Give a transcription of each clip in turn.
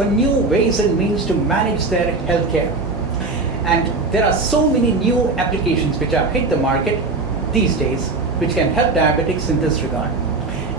for new ways and means to manage their healthcare. And there are so many new applications which have hit the market these days which can help diabetics in this regard.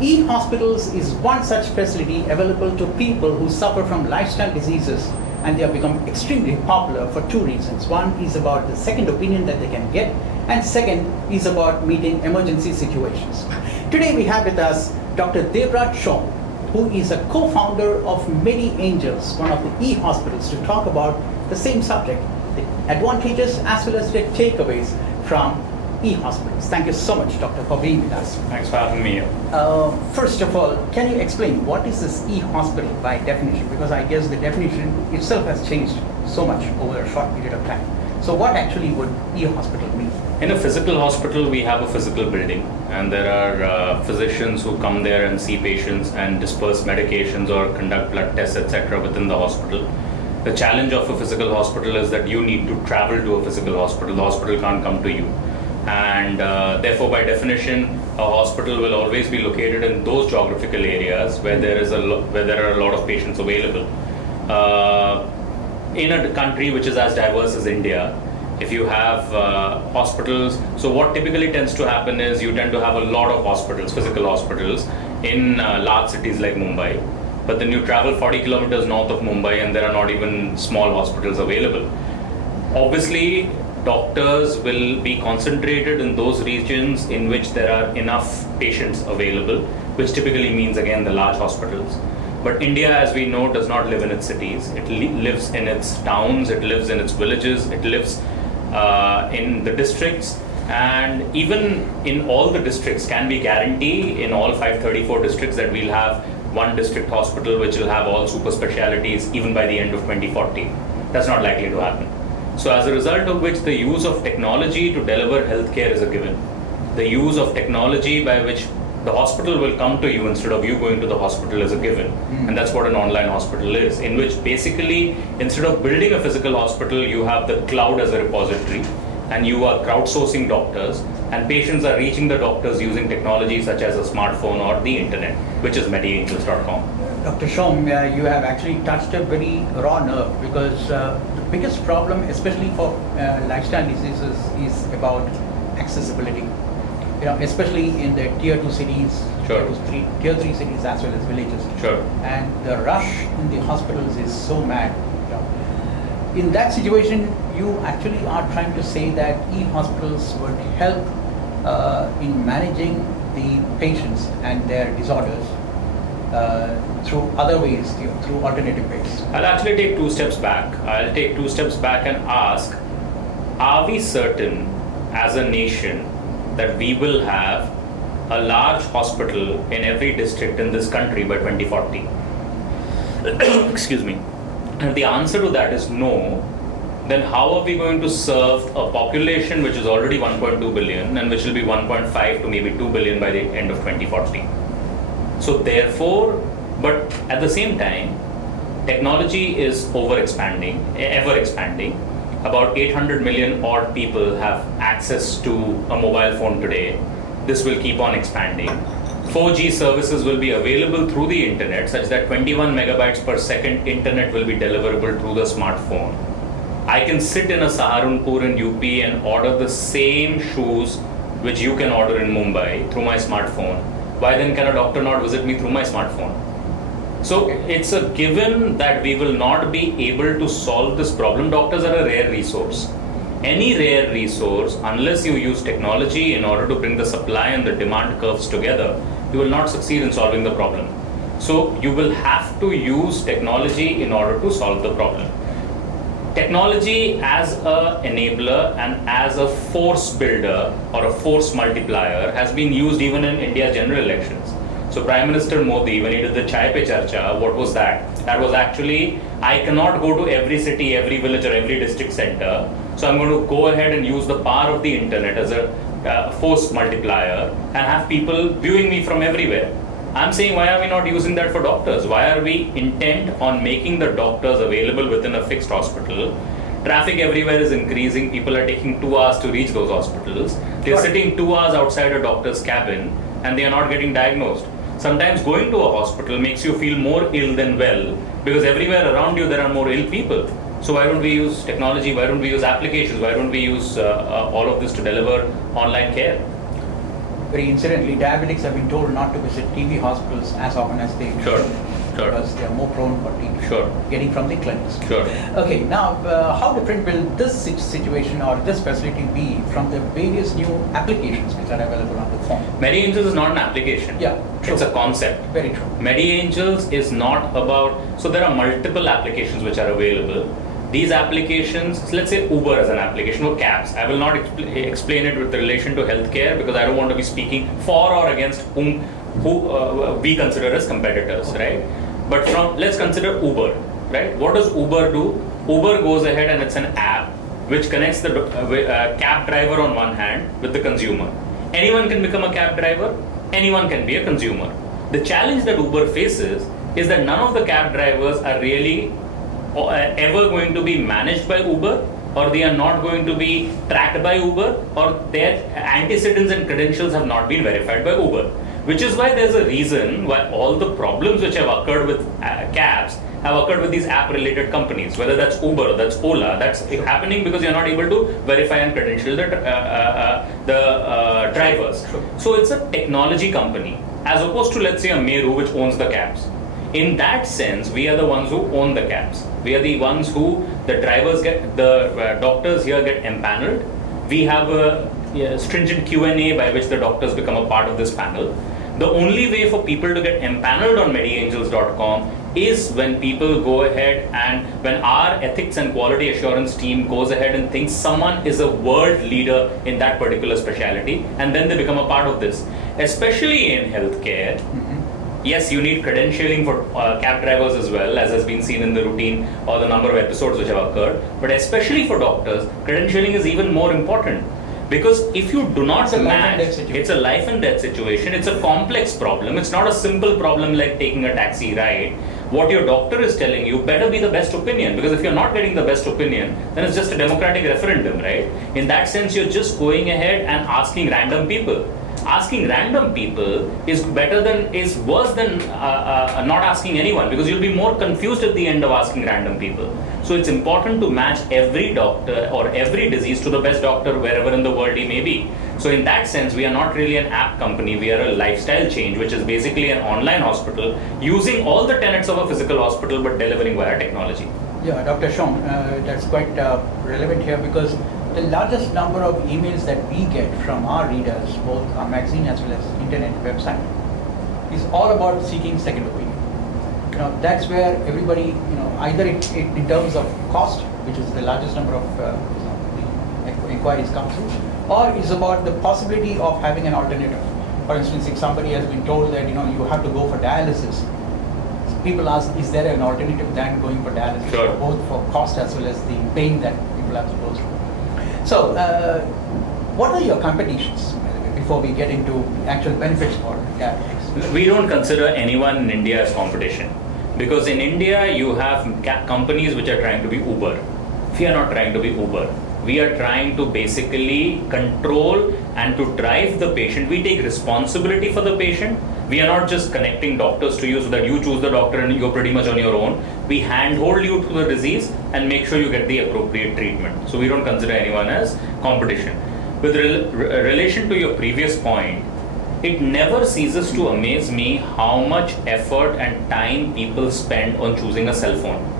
E-hospitals is one such facility available to people who suffer from lifestyle diseases, and they have become extremely popular for two reasons. One is about the second opinion that they can get, and second is about meeting emergency situations. Today we have with us Dr. Debraj Shome, who is a co-founder of MediAngels, one of the e-hospitals, to talk about the same subject, the advantages as well as the takeaways from e-hospitals. Thank you so much, Doctor, for being with us. Thanks for having me here. First of all, can you explain what is this e-hospital by definition? Because I guess the definition itself has changed so much over a short period of time. So what actually would e-hospital mean? In a physical hospital, we have a physical building, and there are physicians who come there and see patients and disperse medications or conduct blood tests, etc. within the hospital. The challenge of a physical hospital is that you need to travel to a physical hospital. The hospital can't come to you. And therefore, by definition, a hospital will always be located in those geographical areas where there are a lot of patients available. In a country which is as diverse as India, if you have hospitals, so what typically tends to happen is you tend to have a lot of hospitals, physical hospitals, in large cities like Mumbai. But then you travel 40 kilometers north of Mumbai and there are not even small hospitals available. Obviously, doctors will be concentrated in those regions in which there are enough patients available, which typically means, again, the large hospitals. But India, as we know, does not live in its cities. It lives in its towns, it lives in its villages, it lives in the districts. And even in all the districts, can we guarantee in all 534 districts that we'll have one district hospital which will have all super specialities even by the end of 2040? That's not likely to happen. So as a result of which, the use of technology to deliver healthcare is a given. The use of technology by which the hospital will come to you instead of you going to the hospital is a given. And that's what an online hospital is, in which basically instead of building a physical hospital, you have the cloud as a repository and you are crowdsourcing doctors, and patients are reaching the doctors using technology such as a smartphone or the internet, which is mediangels.com. Dr. Shome, you have actually touched a very raw nerve, because the biggest problem, especially for lifestyle diseases, is about accessibility. You know, especially in the tier 2 cities, Sure. tier 3 cities as well as villages. Sure. And the rush in the hospitals is so mad. You know. In that situation, you actually are trying to say that e-hospitals would help in managing the patients and their disorders through other ways, through alternative ways. I'll actually take two steps back. I'll take two steps back and ask, are we certain as a nation that we will have a large hospital in every district in this country by 2040? Excuse me. And if the answer to that is no, then how are we going to serve a population which is already 1.2 billion and which will be 1.5 to maybe 2 billion by the end of 2040? So therefore, but at the same time, technology is ever expanding. About 800 million odd people have access to a mobile phone today. This will keep on expanding. 4G services will be available through the internet, such that 21 megabytes per second internet will be deliverable through the smartphone. I can sit in a Saharanpur in UP and order the same shoes which you can order in Mumbai through my smartphone. Why then can a doctor not visit me through my smartphone? So it's a given that we will not be able to solve this problem. Doctors are a rare resource. Any rare resource, unless you use technology in order to bring the supply and the demand curves together, you will not succeed in solving the problem. So you will have to use technology in order to solve the problem. Technology as an enabler and as a force builder or a force multiplier has been used even in India's general elections. So Prime Minister Modi, when he did the Chai Pe Charcha, what was that? That was actually, I cannot go to every city, every village or every district center. So I'm going to go ahead and use the power of the internet as a force multiplier and have people viewing me from everywhere. I'm saying, why are we not using that for doctors? Why are we intent on making the doctors available within a fixed hospital? Traffic everywhere is increasing. People are taking 2 hours to reach those hospitals. They're sitting 2 hours outside a doctor's cabin and they are not getting diagnosed. Sometimes going to a hospital makes you feel more ill than well, because everywhere around you there are more ill people. So why don't we use technology? Why don't we use applications? Why don't we use all of this to deliver online care? Very incidentally, diabetics have been told not to visit TB hospitals as often as they Sure. Sure. because they are more prone for TB. Sure. Getting from the clinics. Sure. Okay, now how different will this situation or this facility be from the various new applications which are available on the phone? MediAngels is not an application. Yeah, true. It's a concept. Very true. MediAngels is not about, so there are multiple applications which are available. These applications, let's say Uber as an application for cabs. I will not explain it with relation to healthcare because I don't want to be speaking for or against who we consider as competitors, right? But let's consider Uber, right? What does Uber do? Uber goes ahead and it's an app which connects the cab driver on one hand with the consumer. Anyone can become a cab driver, anyone can be a consumer. The challenge that Uber faces is that none of the cab drivers are really ever going to be managed by Uber, or they are not going to be tracked by Uber, or their antecedents and credentials have not been verified by Uber. Which is why there's a reason why all the problems which have occurred with cabs have occurred with these app-related companies, whether that's Uber or that's Ola. That's happening because you're not able to verify and credential the drivers. So it's a technology company, as opposed to, let's say, a Meru which owns the cabs. In that sense, we are the ones who own the cabs. We are the ones who the drivers get, the doctors here get empaneled. We have a stringent Q&A by which the doctors become a part of this panel. The only way for people to get empaneled on MediAngels.com is when people go ahead and when our ethics and quality assurance team goes ahead and thinks someone is a world leader in that particular specialty, and then they become a part of this. Especially in healthcare, yes, you need credentialing for cab drivers as well, as has been seen in the routine or the number of episodes which have occurred. But especially for doctors, credentialing is even more important. Because if you do not match, it's a life and death situation. It's a complex problem. It's not a simple problem like taking a taxi ride. What your doctor is telling you better be the best opinion. Because if you're not getting the best opinion, then it's just a democratic referendum, right? In that sense, you're just going ahead and asking random people. Asking random people is worse than not asking anyone, because you'll be more confused at the end of asking random people. So it's important to match every doctor or every disease to the best doctor wherever in the world he may be. So in that sense, we are not really an app company, we are a lifestyle change, which is basically an online hospital using all the tenets of a physical hospital but delivering via technology. Yeah, Dr. Shome, that's quite relevant here, because the largest number of emails that we get from our readers, both our magazine as well as internet website, is all about seeking second opinion. That's where everybody, either it in terms of cost, which is the largest number of the inquiries come through, or is about the possibility of having an alternative. For instance, if somebody has been told that you have to go for dialysis, people ask, is there an alternative than going for dialysis? Sure. Both for cost as well as the pain that people have to go through. So, what are your competitions, before we get into actual benefits for diabetics? We don't consider anyone in India as competition, because in India you have companies which are trying to be Uber. We are not trying to be Uber. We are trying to basically control and to drive the patient. We take responsibility for the patient. We are not just connecting doctors to you so that you choose the doctor and you're pretty much on your own. We handhold you through the disease and make sure you get the appropriate treatment. So we don't consider anyone as competition. With relation to your previous point, it never ceases to amaze me how much effort and time people spend on choosing a cell phone.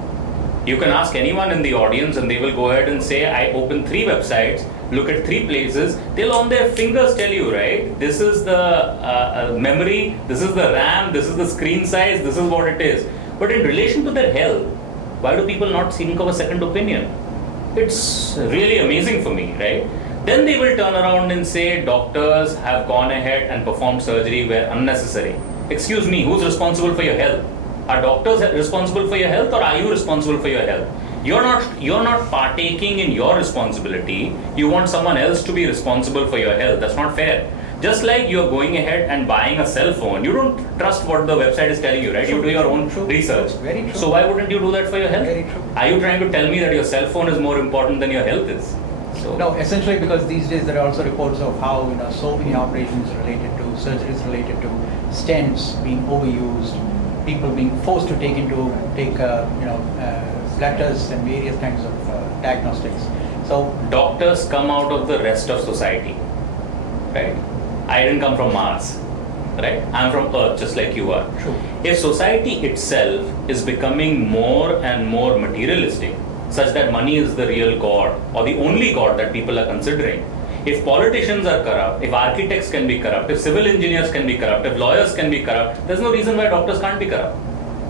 You can ask anyone in the audience and they will go ahead and say, I open 3 websites, look at 3 places, they'll on their fingers tell you, right? This is the memory, this is the RAM, this is the screen size, this is what it is. But in relation to their health, why do people not think of a second opinion? It's really amazing for me, right? Then they will turn around and say doctors have gone ahead and performed surgery where unnecessary. Excuse me, who's responsible for your health? Are doctors responsible for your health, or are you responsible for your health? You're not partaking in your responsibility. You want someone else to be responsible for your health. That's not fair. Just like you're going ahead and buying a cell phone, you don't trust what the website is telling you, right? You do your own research. Very true. So why wouldn't you do that for your health? Very true. Are you trying to tell me that your cell phone is more important than your health is? No, essentially because these days there are also reports of how so many operations related to surgeries related to stents being overused, people being forced to take blood tests and various kinds of diagnostics. So doctors come out of the rest of society, right? I didn't come from Mars, right? I'm from Earth, just like you are. True. If society itself is becoming more and more materialistic, such that money is the real god or the only god that people are considering, if politicians are corrupt, if architects can be corrupt, if civil engineers can be corrupt, if lawyers can be corrupt, there's no reason why doctors can't be corrupt.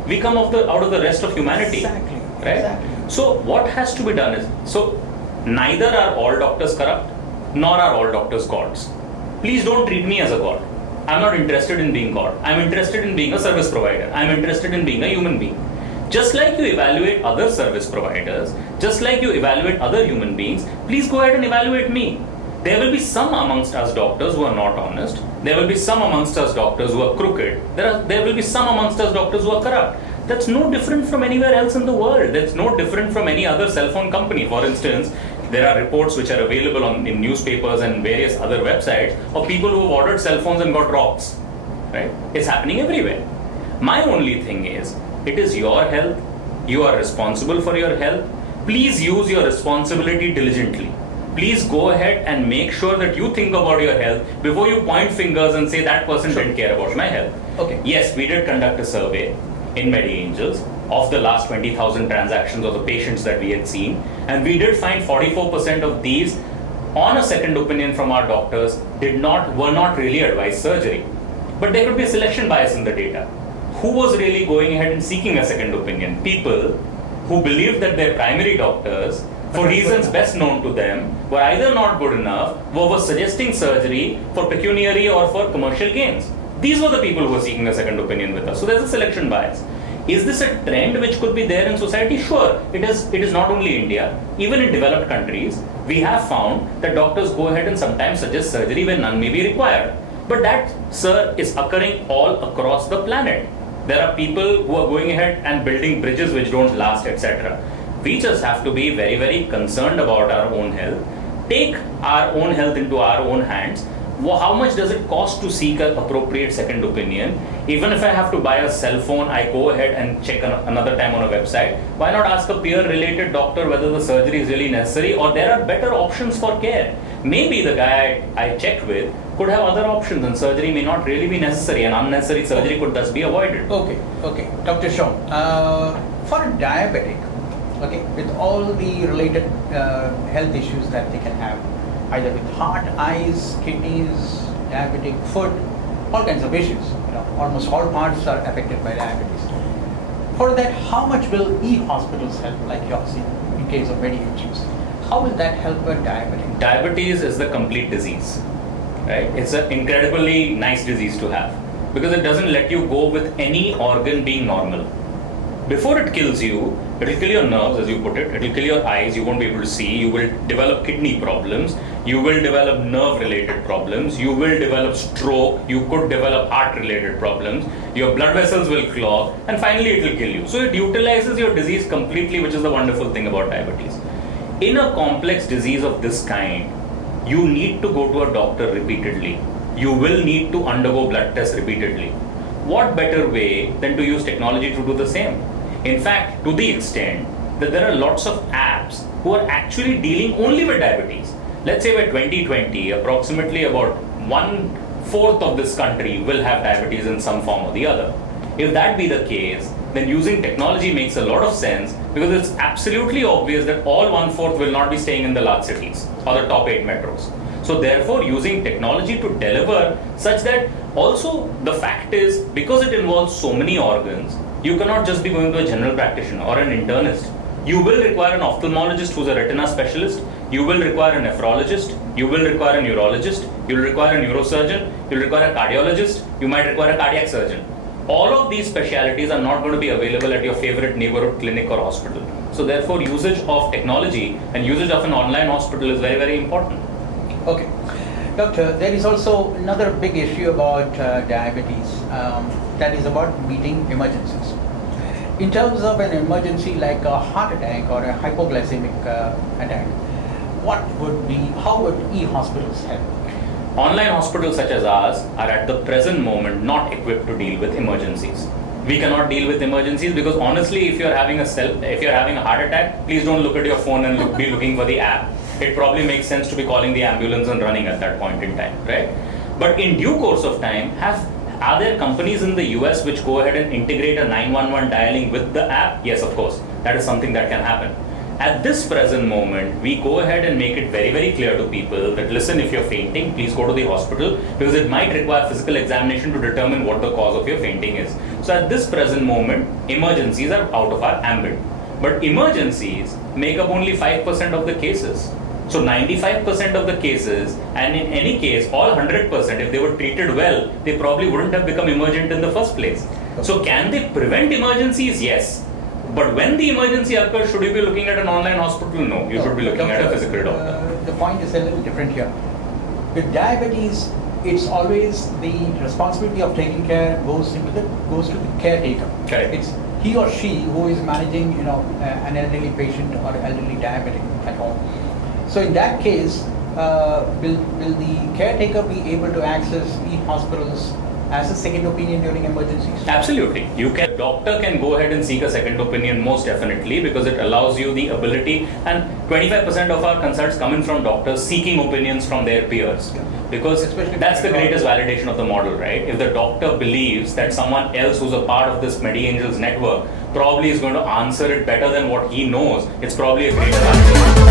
We come out of the rest of humanity, exactly. right? Exactly. So what has to be done is, so neither are all doctors corrupt, nor are all doctors gods. Please don't treat me as a god. I'm not interested in being God. I'm interested in being a service provider. I'm interested in being a human being. Just like you evaluate other service providers, just like you evaluate other human beings, please go ahead and evaluate me. There will be some amongst us doctors who are not honest. There will be some amongst us doctors who are crooked. There will be some amongst us doctors who are corrupt. That's no different from anywhere else in the world. That's no different from any other cell phone company. For instance, there are reports which are available in newspapers and various other websites of people who have ordered cell phones and got rocks. Right? It's happening everywhere. My only thing is, it is your health. You are responsible for your health. Please use your responsibility diligently. Please go ahead and make sure that you think about your health before you point fingers and say that person didn't care about my health. Okay. Yes, we did conduct a survey in MediAngels of the last 20,000 transactions of the patients that we had seen, and we did find 44% of these on a second opinion from our doctors were not really advised surgery. But there could be a selection bias in the data. Who was really going ahead and seeking a second opinion? People who believed that their primary doctors, for reasons best known to them, were either not good enough or were suggesting surgery for pecuniary or for commercial gains. These were the people who were seeking a second opinion with us. So there's a selection bias. Is this a trend which could be there in society? Sure, it is not only India. Even in developed countries, we have found that doctors go ahead and sometimes suggest surgery when none may be required. But that, sir, is occurring all across the planet. There are people who are going ahead and building bridges which don't last, etc. We just have to be very, very concerned about our own health. Take our own health into our own hands. How much does it cost to seek an appropriate second opinion? Even if I have to buy a cell phone, I go ahead and check another time on a website. Why not ask a peer-related doctor whether the surgery is really necessary, or there are better options for care? Maybe the guy I checked with could have other options and surgery may not really be necessary, and unnecessary surgery could thus be avoided. Okay. Dr. Shome, for a diabetic, with all the related health issues that they can have, either with heart, eyes, kidneys, diabetic foot, all kinds of issues. Almost all parts are affected by diabetes. For that, how much will e-hospitals help, like yours, in case of MediAngels? How will that help a diabetic? Diabetes is the complete disease, right? It's an incredibly nice disease to have because it doesn't let you go with any organ being normal. Before it kills you, it will kill your nerves, as you put it. It will kill your eyes. You won't be able to see. You will develop kidney problems. You will develop nerve-related problems. You will develop stroke. You could develop heart-related problems. Your blood vessels will clog, and finally it will kill you. So it utilizes your disease completely, which is the wonderful thing about diabetes. In a complex disease of this kind, you need to go to a doctor repeatedly. You will need to undergo blood tests repeatedly. What better way than to use technology to do the same? In fact, to the extent that there are lots of apps who are actually dealing only with diabetes. Let's say by 2020, approximately about 1/4 of this country will have diabetes in some form or the other. If that be the case, then using technology makes a lot of sense because it's absolutely obvious that all 1/4 will not be staying in the large cities or the top 8 metros. So therefore, using technology to deliver such that also the fact is, because it involves so many organs, you cannot just be going to a general practitioner or an internist. You will require an ophthalmologist who's a retina specialist. You will require a nephrologist. You will require a neurologist. You will require a neurosurgeon. You will require a cardiologist. You might require a cardiac surgeon. All of these specialities are not going to be available at your favorite neighborhood clinic or hospital. So therefore, usage of technology and usage of an online hospital is very, very important. Okay. Doctor, there is also another big issue about diabetes, that is about meeting emergencies. In terms of an emergency like a heart attack or a hypoglycemic attack, how would e-hospitals help? Online hospitals such as ours are at the present moment not equipped to deal with emergencies. We cannot deal with emergencies because honestly, if you're having a heart attack, please don't look at your phone and be looking for the app. It probably makes sense to be calling the ambulance and running at that point in time, right? But in due course of time, are there companies in the US which go ahead and integrate a 911 dialing with the app? Yes, of course. That is something that can happen. At this present moment, we go ahead and make it very, very clear to people that listen, if you're fainting, please go to the hospital because it might require physical examination to determine what the cause of your fainting is. So at this present moment, emergencies are out of our ambit. But emergencies make up only 5% of the cases. So 95% of the cases, and in any case, all 100%, if they were treated well, they probably wouldn't have become emergent in the first place. So can they prevent emergencies? Yes. But when the emergency occurs, should you be looking at an online hospital? No, you should be looking at a physical doctor. The point is a little different here. With diabetes, it's always the responsibility of taking care goes to the caretaker. Correct. It's he or she who is managing, an elderly patient or elderly diabetic at home. So in that case, will the caretaker be able to access e-hospitals as a second opinion during emergencies? Absolutely. The doctor can go ahead and seek a second opinion most definitely because it allows you the ability, and 25% of our consults come in from doctors seeking opinions from their peers. Yeah. Because Especially that's the greatest validation of the model, right? If the doctor believes that someone else who's a part of this MediAngels network probably is going to answer it better than what he knows, it's probably a greater validation.